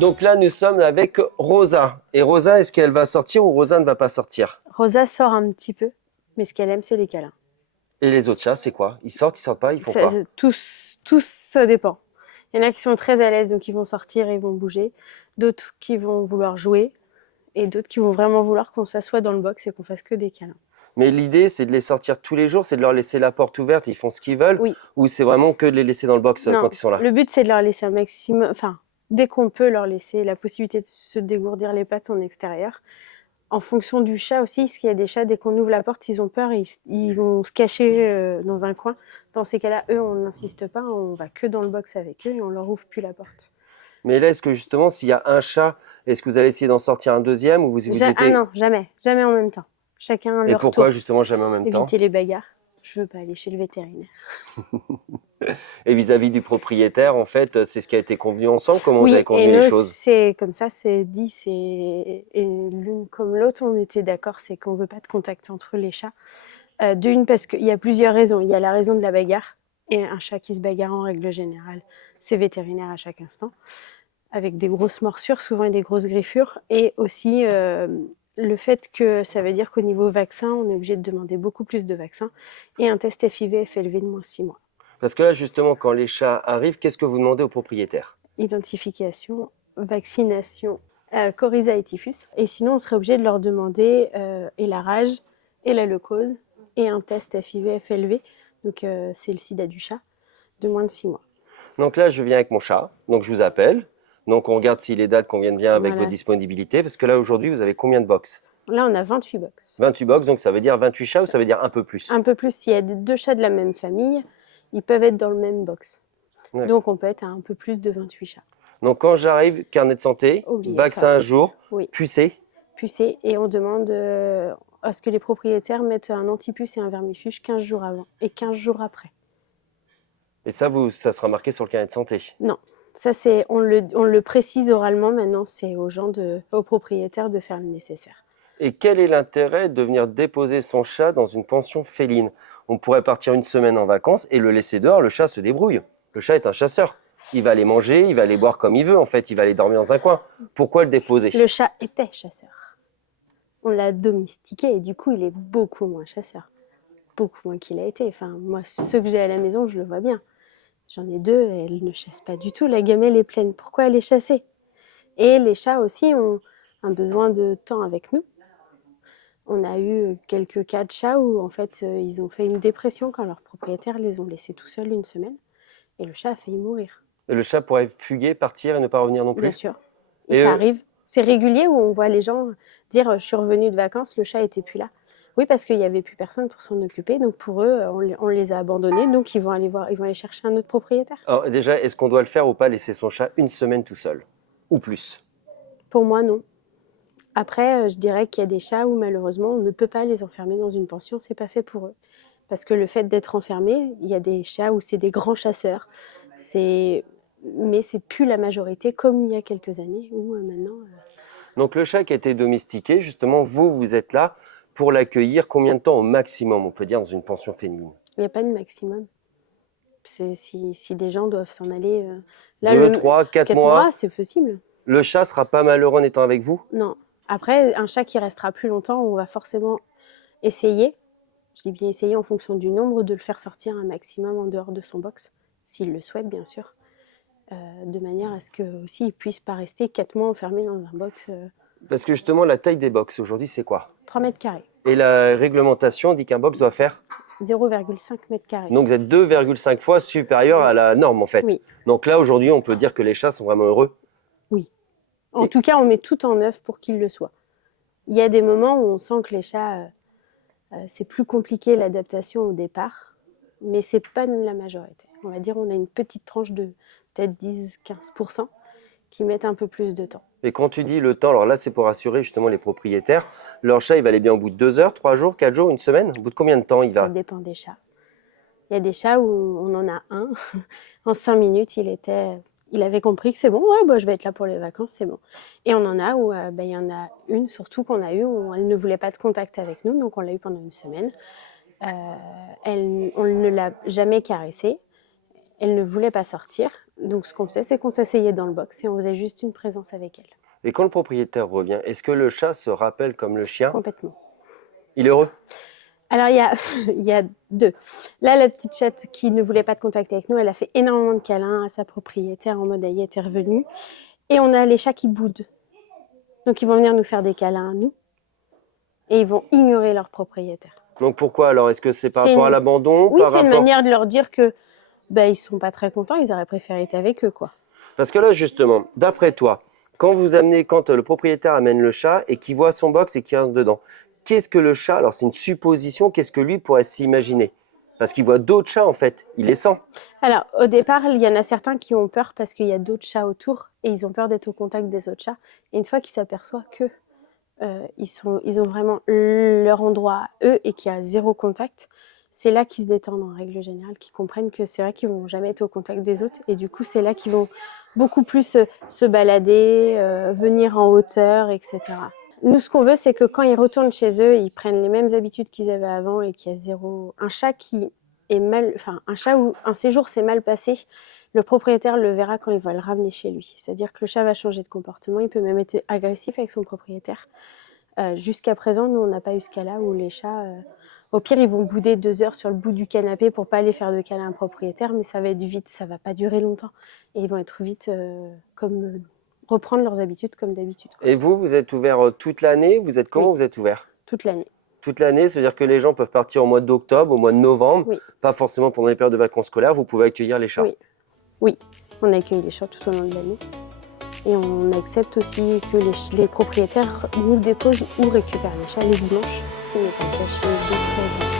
Donc là, nous sommes avec Rosa. Et Rosa, est-ce qu'elle va sortir ou Rosa ne va pas sortir? Rosa sort un petit peu, mais ce qu'elle aime, c'est les câlins. Et les autres chats, c'est quoi? Ils sortent pas, ils font quoi? Tous, ça dépend. Il y en a qui sont très à l'aise, donc ils vont sortir, ils vont bouger. D'autres qui vont vouloir jouer. Et d'autres qui vont vraiment vouloir qu'on s'assoie dans le box et qu'on fasse que des câlins. Mais l'idée, c'est de les sortir tous les jours, c'est de leur laisser la porte ouverte, ils font ce qu'ils veulent? Oui. Ou c'est vraiment que de les laisser dans le box Non, quand ils sont là? le but, c'est de leur laisser un maximum, enfin, dès qu'on peut leur laisser la possibilité de se dégourdir les pattes en extérieur. En fonction du chat aussi, parce qu'il y a des chats, dès qu'on ouvre la porte, ils ont peur, ils vont se cacher dans un coin. Dans ces cas-là, eux, on n'insiste pas, on va que dans le box avec eux et on leur ouvre plus la porte. Mais là, est-ce que justement, s'il y a un chat, est-ce que vous allez essayer d'en sortir un deuxième ou vous Ah évitez... non, jamais en même temps. Chacun Et leur pourquoi tour. justement jamais en même temps? Éviter les bagarres. Je veux pas aller chez le vétérinaire. Et vis-à-vis du propriétaire, en fait, c'est ce qui a été convenu ensemble? Comment vous avez Oui, convenu et les nous, choses? c'est comme ça, c'est dit, et l'une comme l'autre, on était d'accord, c'est qu'on veut pas de contact entre les chats. D'une, parce qu'il y a plusieurs raisons. Il y a la raison de la bagarre, et un chat qui se bagarre en règle générale, c'est vétérinaire à chaque instant, avec des grosses morsures, souvent et des grosses griffures, et aussi le fait que ça veut dire qu'au niveau vaccin, on est obligé de demander beaucoup plus de vaccins, et un test FIV FLV de moins 6 mois. Parce que là, justement, quand les chats arrivent, qu'est-ce que vous demandez au propriétaire? Identification, vaccination, coryza et typhus. Et sinon, on serait obligé de leur demander et la rage, et la leucose, et un test FIV-FLV, donc c'est le sida du chat, de moins de 6 mois. Donc là, je viens avec mon chat, donc je vous appelle. Donc on regarde si les dates conviennent bien avec Voilà. vos disponibilités. Parce que là, aujourd'hui, vous avez combien de box? Là, on a 28 box. 28 box, donc ça veut dire 28 chats ou ça veut dire un peu plus? Un peu plus, s'il y a deux chats de la même famille, ils peuvent être dans le même box. Donc on peut être à un peu plus de 28 chats. Donc quand j'arrive, carnet de santé, vaccin un jour, oui. pucé. Pucé, et on demande à ce que les propriétaires mettent un antipuce et un vermifuge 15 jours avant et 15 jours après. Et ça, ça sera marqué sur le carnet de santé? Non, ça c'est, on le précise oralement maintenant, c'est aux propriétaires de faire le nécessaire. Et quel est l'intérêt de venir déposer son chat dans une pension féline? On pourrait partir une semaine en vacances et le laisser dehors, le chat se débrouille. Le chat est un chasseur. Il va aller manger, il va aller boire comme il veut, en fait, il va aller dormir dans un coin. Pourquoi le déposer? Le chat était chasseur. On l'a domestiqué et du coup, il est beaucoup moins chasseur. Beaucoup moins qu'il a été. Enfin, moi, ceux que j'ai à la maison, je le vois bien. J'en ai deux et elles ne chassent pas du tout. La gamelle est pleine. Pourquoi elle est chassée? Et les chats aussi ont un besoin de temps avec nous. On a eu quelques cas de chats où en fait ils ont fait une dépression quand leurs propriétaires les ont laissés tout seuls une semaine et le chat a failli mourir. Et le chat pourrait fuguer, partir et ne pas revenir non plus? Bien sûr. Et ça arrive. C'est régulier où on voit les gens dire je suis revenu de vacances, le chat était plus là. Oui, parce qu'il n'y avait plus personne pour s'en occuper. Donc pour eux, on les a abandonnés. Donc ils vont aller chercher un autre propriétaire. Alors déjà, est-ce qu'on doit le faire ou pas, laisser son chat une semaine tout seul? Ou plus? Pour moi, non. Après, je dirais qu'il y a des chats où malheureusement on ne peut pas les enfermer dans une pension, c'est pas fait pour eux. Parce que le fait d'être enfermé, il y a des chats où c'est des grands chasseurs, mais c'est plus la majorité comme il y a quelques années où maintenant. Donc le chat qui a été domestiqué, justement, vous êtes là pour l'accueillir combien de temps au maximum, on peut dire, dans une pension féline? Il n'y a pas de maximum. Si des gens doivent s'en aller. 2, 3, 4 mois, c'est possible. Le chat sera pas malheureux en étant avec vous? Non. Après, un chat qui restera plus longtemps, on va forcément essayer, je dis bien essayer en fonction du nombre, de le faire sortir un maximum en dehors de son box, s'il le souhaite bien sûr, de manière à ce qu'il ne puisse pas rester 4 mois enfermé dans un box. Parce que justement, la taille des box aujourd'hui, c'est quoi? 3 mètres carrés. Et la réglementation dit qu'un box doit faire 0,5 mètres carrés. Donc vous êtes 2,5 fois supérieur à la norme en fait. Oui. Donc là, aujourd'hui, on peut dire que les chats sont vraiment heureux? Oui. En tout cas, on met tout en œuvre pour qu'ils le soient. Il y a des moments où on sent que les chats, c'est plus compliqué l'adaptation au départ, mais c'est pas la majorité. On va dire on a une petite tranche de peut-être 10-15% qui mettent un peu plus de temps. Et quand tu dis le temps, alors là, c'est pour rassurer justement les propriétaires. Leur chat, il va aller bien au bout de 2 heures, 3 jours, 4 jours, une semaine? Au bout de combien de temps il va? Ça dépend des chats. Il y a des chats où on en a un. En 5 minutes, il avait compris que c'est bon. Ouais, bah, je vais être là pour les vacances, c'est bon. Et on en a où il y en a une, surtout qu'on a eu, où elle ne voulait pas de contact avec nous. Donc on l'a eu pendant une semaine. On ne l'a jamais caressée. Elle ne voulait pas sortir. Donc ce qu'on faisait, c'est qu'on s'asseyait dans le box et on faisait juste une présence avec elle, Et quand le propriétaire revient, est-ce que le chat se rappelle comme le chien? complètement. Il est heureux? Alors, il y a deux. Là, la petite chatte qui ne voulait pas de contact avec nous, elle a fait énormément de câlins à sa propriétaire en mode elle était revenue. Et on a les chats qui boudent. Donc, ils vont venir nous faire des câlins à nous et ils vont ignorer leur propriétaire. Donc pourquoi alors? Est-ce que c'est par C'est rapport à une- l'abandon? Oui, par c'est une rapport... manière de leur dire que ils sont pas très contents, ils auraient préféré être avec eux, quoi. Parce que là, justement, d'après toi, quand le propriétaire amène le chat et qu'il voit son box et qu'il rentre dedans, qu'est-ce que le chat, alors c'est une supposition, qu'est-ce que lui pourrait s'imaginer? Parce qu'il voit d'autres chats en fait, il les sent. Alors, au départ, il y en a certains qui ont peur parce qu'il y a d'autres chats autour et ils ont peur d'être au contact des autres chats. Et une fois qu'ils s'aperçoivent que ils ont vraiment leur endroit à eux et qu'il y a zéro contact, c'est là qu'ils se détendent en règle générale, qu'ils comprennent que c'est vrai qu'ils vont jamais être au contact des autres et du coup c'est là qu'ils vont beaucoup plus se balader, venir en hauteur, etc. Nous, ce qu'on veut, c'est que quand ils retournent chez eux, ils prennent les mêmes habitudes qu'ils avaient avant et qu'il y a zéro... Un chat qui est mal... Enfin, un chat où un séjour s'est mal passé, le propriétaire le verra quand il va le ramener chez lui. C'est-à-dire que le chat va changer de comportement, il peut même être agressif avec son propriétaire. Jusqu'à présent, nous, on n'a pas eu ce cas-là où les chats, au pire, ils vont bouder 2 heures sur le bout du canapé pour pas aller faire de câlin à un propriétaire, mais ça va être vite, ça va pas durer longtemps. Et ils vont être vite reprendre leurs habitudes comme d'habitude, quoi. Et vous êtes ouvert toute l'année? Vous êtes comment? Oui. Vous êtes ouvert? Toute l'année. Toute l'année, c'est-à-dire que les gens peuvent partir au mois d'octobre, au mois de novembre, Oui. pas forcément pendant les périodes de vacances scolaires, vous pouvez accueillir les chats. Oui. Oui, on accueille les chats tout au long de l'année. Et on accepte aussi que les propriétaires nous déposent ou récupèrent les chats les dimanches, ce qui n'est pas le cas chez d'autres